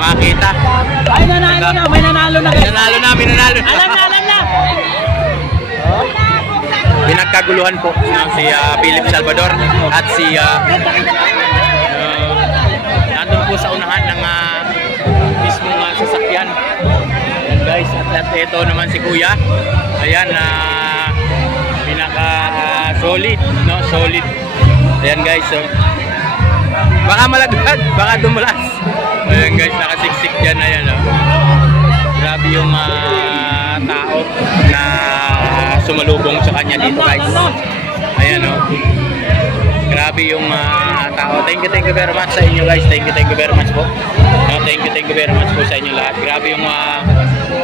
makita. Ay, nanalo na, may nanalo na. Nanalo na. Alam na. Pinagkaguluhan po si Philip Salvador at si nandun po sa unahan ng mismong sasakyan. Ayan guys, at ito naman si Kuya. Ayan, pinaka solid, no? Solid. Ayan guys, so baka malaglag, baka dumulas. Ayan guys, nakasiksik dyan. Ayan, no? Grabe yung tao na sumalubong sa kanya dito guys. Ayan, no? Grabe yung tao. Thank you very much sa inyo guys. Thank you very much po. No, thank you very much po sa inyo lahat. Grabe yung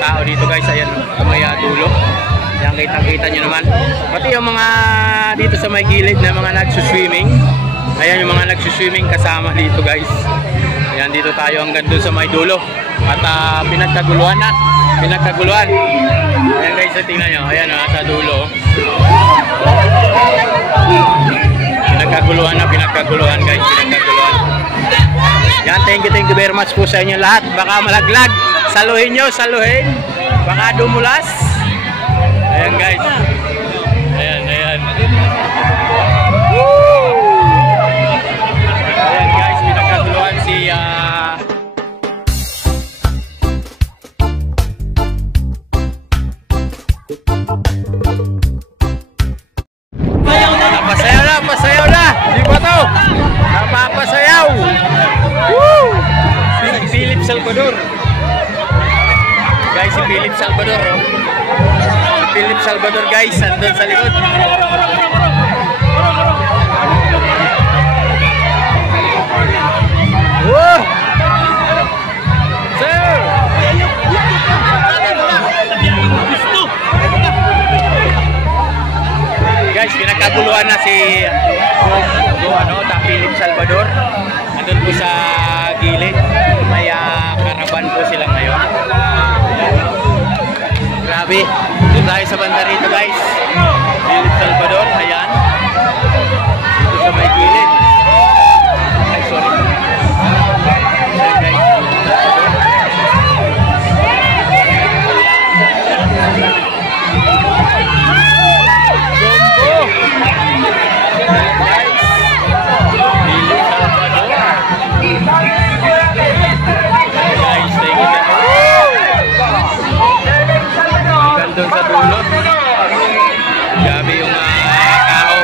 tao dito guys. Ayan, sa may dulo. Ayan, kita nyo naman. Pati yung mga dito sa may gilid na mga nagsuswimming. Ayan, yung mga nagsuswimming kasama dito guys. Ayan, dito tayo hanggang dun sa may dulo. At pinagkaguluhan na. Pinagkaguluhan. Ayan guys, tingnan nyo. Ayan, sa dulo. Pinagkaguluhan guys, pinagkaguluhan. Yan, thank you very much po sa inyo lahat. Baka malaglag, saluhin nyo, saluhin. Baka dumulas. Ayan guys. Ayan. Woo! Ayan guys, pinagkaguluhan si Pasayaw na! Di ba to? Napapasayaw! Woo! Si Philip Salvador. Guys, si Philip Salvador. Oh. Si Philip Salvador guys, nandun sa likod. Woo! Sir! Guys, pinagkaguluhan na si Philip Salvador. Andun po sa gilid. May karaban po sila ngayon. Grabe. Dito tayo sa banda rito guys. Philip Salvador. Ayan. Dito sa may gilid. Ay, sorry. Ayan guys. Doon sa dulo. Grabe yung tao.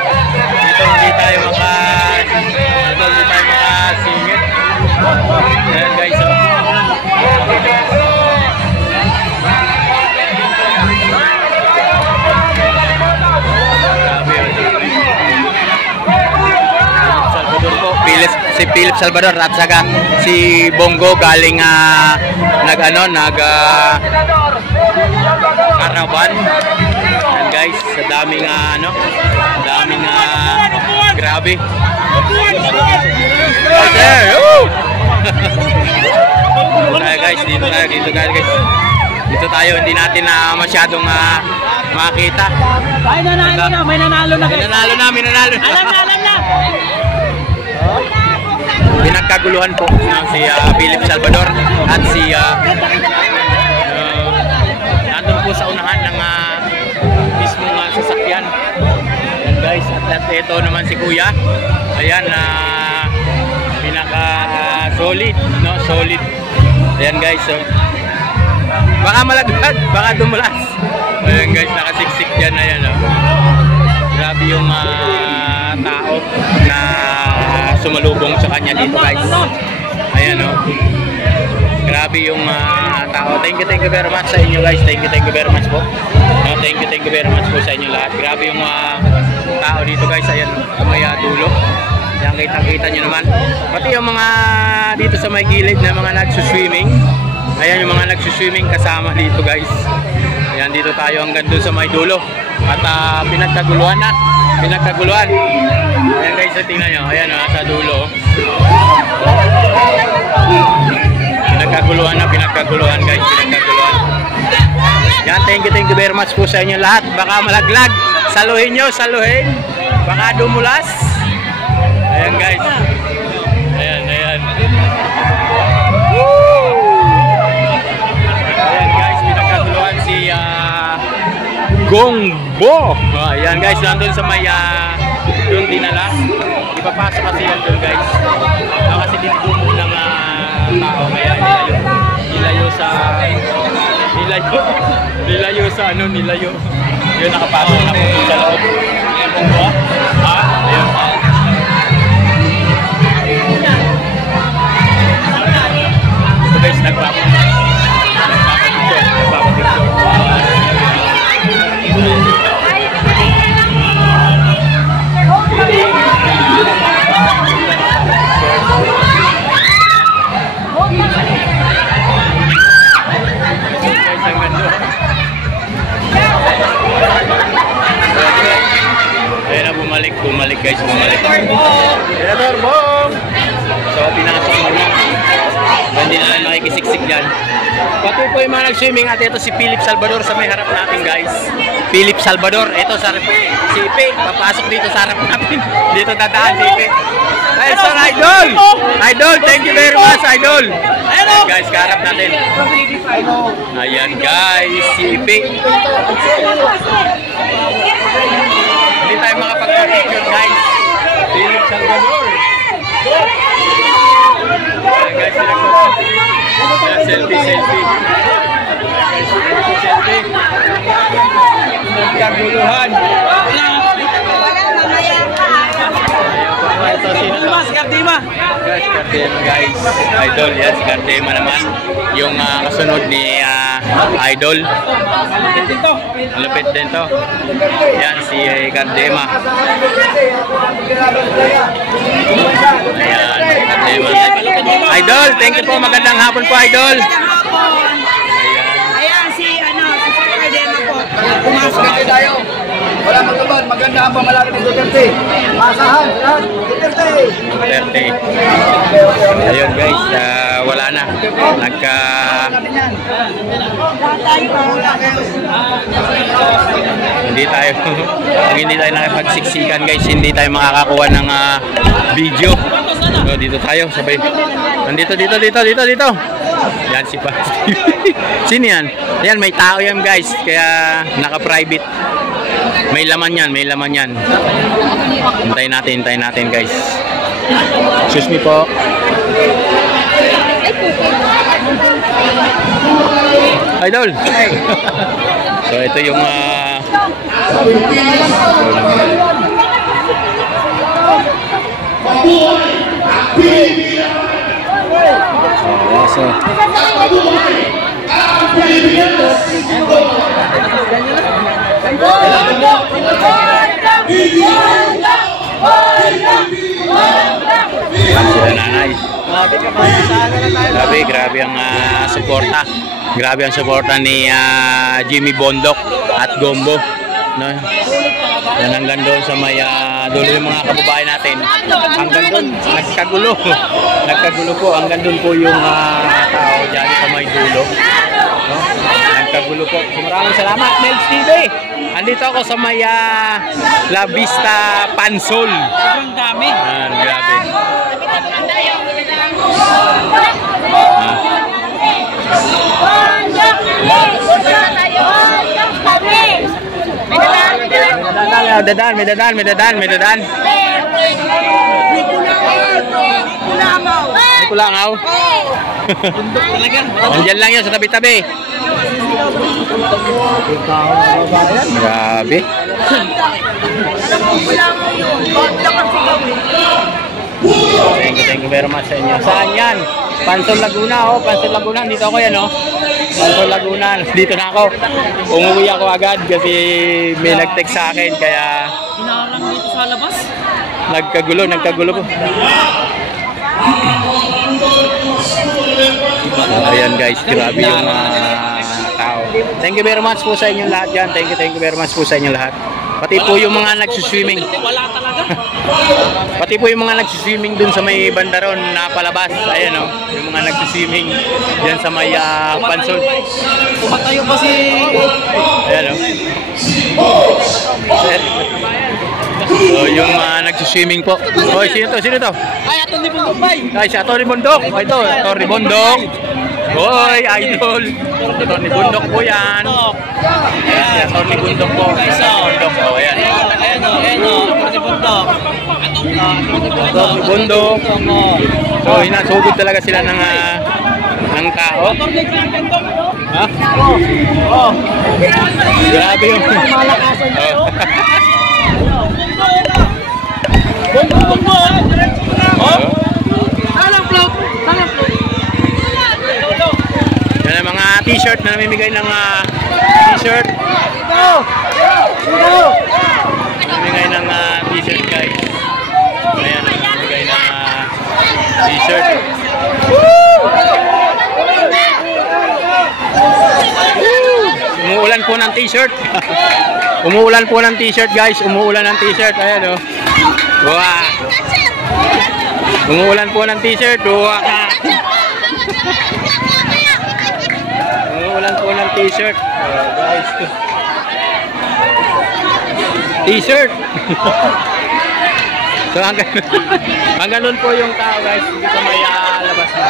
Dito hindi tayo makasingit. Ayan guys. Grabe yun. Salvador po. Si Philip Salvador at saka si Bongo galing karaban. Yan guys, sa daming grabe. Dito tayo guys. Dito tayo, hindi natin masyadong makita. Ay, nanalo na, may nanalo na. Nanalo na. Alam na. Pinagkaguluhan po si Philip Salvador at si nandun po sa unahan ng mismong sasakyan. Ayan guys, at ito naman si Kuya. Ayan, pinaka solid, no? Solid. Ayan guys, so baka malaglag, baka dumulas. Ayan guys, nakasiksik dyan. Ayan, no? Grabe yung tao na sumalubong sa kanya dito guys. Ayan, no? Grabe yung tao. Thank you very much sa inyo guys. Thank you very much po. No, thank you very much po sa inyo lahat. Grabe yung tao dito guys. Ayan, sa may dulo. Ayan, kita nyo naman. Pati yung mga dito sa may gilid na mga nagsuswimming. Ayan, yung mga nagsuswimming kasama dito guys. Ayan, dito tayo hanggang dun sa may dulo. At pinagkaguluhan na. Pinagkaguluhan. Ayan guys, tingnan nyo. Ayan, sa dulo. Pinagkaguluhan guys, pinagkaguluhan. Yan, thank you very much po sa inyo lahat. Baka malaglag, saluhin nyo, saluhin. Baka dumulas. Ayan guys. Ayan. Woo! Gombo. Ayan guys, nandun sa may doon dinala. Ipapasok kasi yan doon guys. Kasi dinigumog ng tao. Kaya nilayo sa nilayo. Yun, nakapasok na po sa loob. Gombo. Ayun. So guys, nagpapapicture. Bumalik guys, bumalik. Senator Bong! So, pinasok mo na. Hindi na tayo makikisiksik dyan. Pati po yung mga nag-swimming at ito si Philip Salvador sa may harap natin guys. Philip Salvador, ito sa si Ipe. Papasok dito sa harap natin. Dito dadaan si Ipe. Hey, sir, Idol! Idol, thank you very much, Idol! Ayan guys, kaharap natin. Ayan guys, si Ipe. Hindi tayo makapag-picture guys. Philip Salvador. Ayan guys, selfie. Selfie. Nagkaguluhan. Ito sino to? Si Cardema. Guys, Cardema guys. Idol, yan si Cardema naman. Yung kasunod ni Idol. Malupit din to. Yan si Cardema. Ayan, Cardema. Idol, thank you po. Magandang hapon po, Idol. Ayan si Cardema po. Pumasok na tayo. Wala magkaban, maganda ang pamalaki ng Duterte. Masahan, lahat, Duterte. Ayun guys, wala na. Hindi tayo nakipagsiksikan guys, hindi tayo makakakuha ng video. So, dito tayo, sabay. Nandito, dito. Yan si Pasti. Sino yan? Yan, may tao yan guys, kaya naka-private. May laman yan. Hintayin natin guys. Excuse me po. Idol. So ito yung nanay. Grabe ang suporta. Grabe ang suporta ni Jimmy Bondok at Gombo. No? Yan hanggang doon sa may dulo yung mga kababayan natin. Hanggang doon, nagkagulo po. Hanggang doon po yung tao dyan sa may dulo. No? Nagkagulo po. So, maraming salamat, Mel's TV. Andito ako sa may La Vista Pansol. Ang dami. Grabe. May dadaan. Kulangaw. Nandiyan lang yun sa tabi-tabi. Grabe. Thank you very much sa inyo. Saan yan? Pansol Laguna. Pansol Laguna. Dito ako yan Pansol Laguna. Dito na ako. Umuwi ako agad kasi may nag-text sa akin kaya Hinarang dito sa labas. nagkagulo po. Ayan guys, grabe yung tao. Thank you very much po sa inyong lahat dyan. Thank you very much po sa inyong lahat. Pati po yung mga nagsuswimming. Wala talaga. Pati po yung mga nagsuswimming dun sa may bandaron na palabas. Ayan yung mga nagsuswimming dyan sa may Pansol. Tumatayo pa si... Ayan So yung nagsuswimming po. Sino to? Ay, Atty. Bundok bay. Ay, si Atty. Bundok. Ito, Atty. Bundok. Hoy, idol. Tony Bundok po yan. Ayan, Tony Bundok po. Guys, Bundok po, ayan. Ayan o. Tony Bundok. Tony Bundok. So, inasugod talaga sila ng tao. Ha? Grabe yung... Malakasan kayo. Salang float. Salang float. Yan ang mga t-shirt na namimigay ng t-shirt. Namimigay ng t-shirt guys. Ayan, namimigay ng t-shirt. Umuulan po ng t-shirt. Umuulan po ng t-shirt guys. Umuulan ng t-shirt. Ayan o. Wow. Umuulan po ng t-shirt. Wow. Umuulan po ng t-shirt. Guys. T-shirt. So hanggang nun po yung tao guys. Hindi ko may labas na.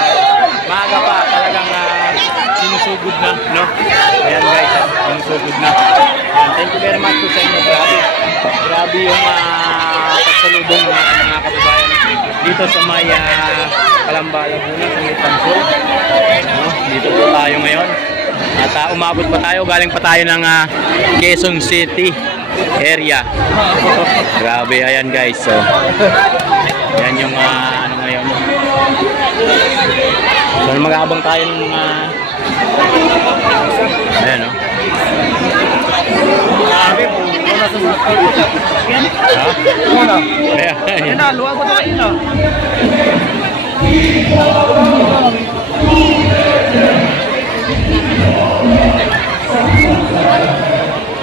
Maaga pa talagang sinusugod na, no? Ayan guys, sinusugod na. Ayan, thank you very much po sa inyo. Grabe yung pagsalubong ng mga kababayan dito sa may Kalambala po na sa may Pansol. No? Dito po tayo ngayon. At umabot pa tayo, galing pa tayo ng Quezon City area. Grabe, ayan guys. So, ayan yung ano ngayon. So, mag-aabang tayo ng mga ayan o. Ha? Ayan. Ayan, luwag mo tayo na.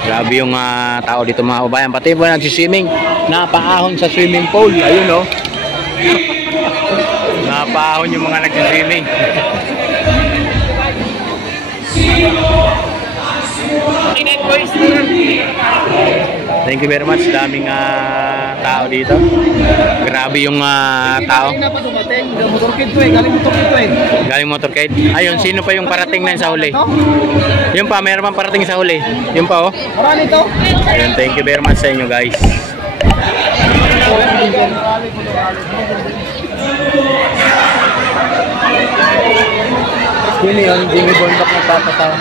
Grabe yung tao dito mga kababayan. Pati po nagsiswimming. Napaahon sa swimming pool. Ayun o. Napaahon yung mga nagsiswimming. Thank you very much. Daming tao dito. Grabe yung tao. Galing na pa dumating. Motorkid to eh. Galing motorkid to eh. Galing motorcade. Ayun, sino pa yung parating na sa huli? Yung pa, mayroon pang parating sa huli. Yung pa oh. Marami to. Ayun, thank you very much sa inyo guys. Sino yun? Jimmy Bondok nagpapataw.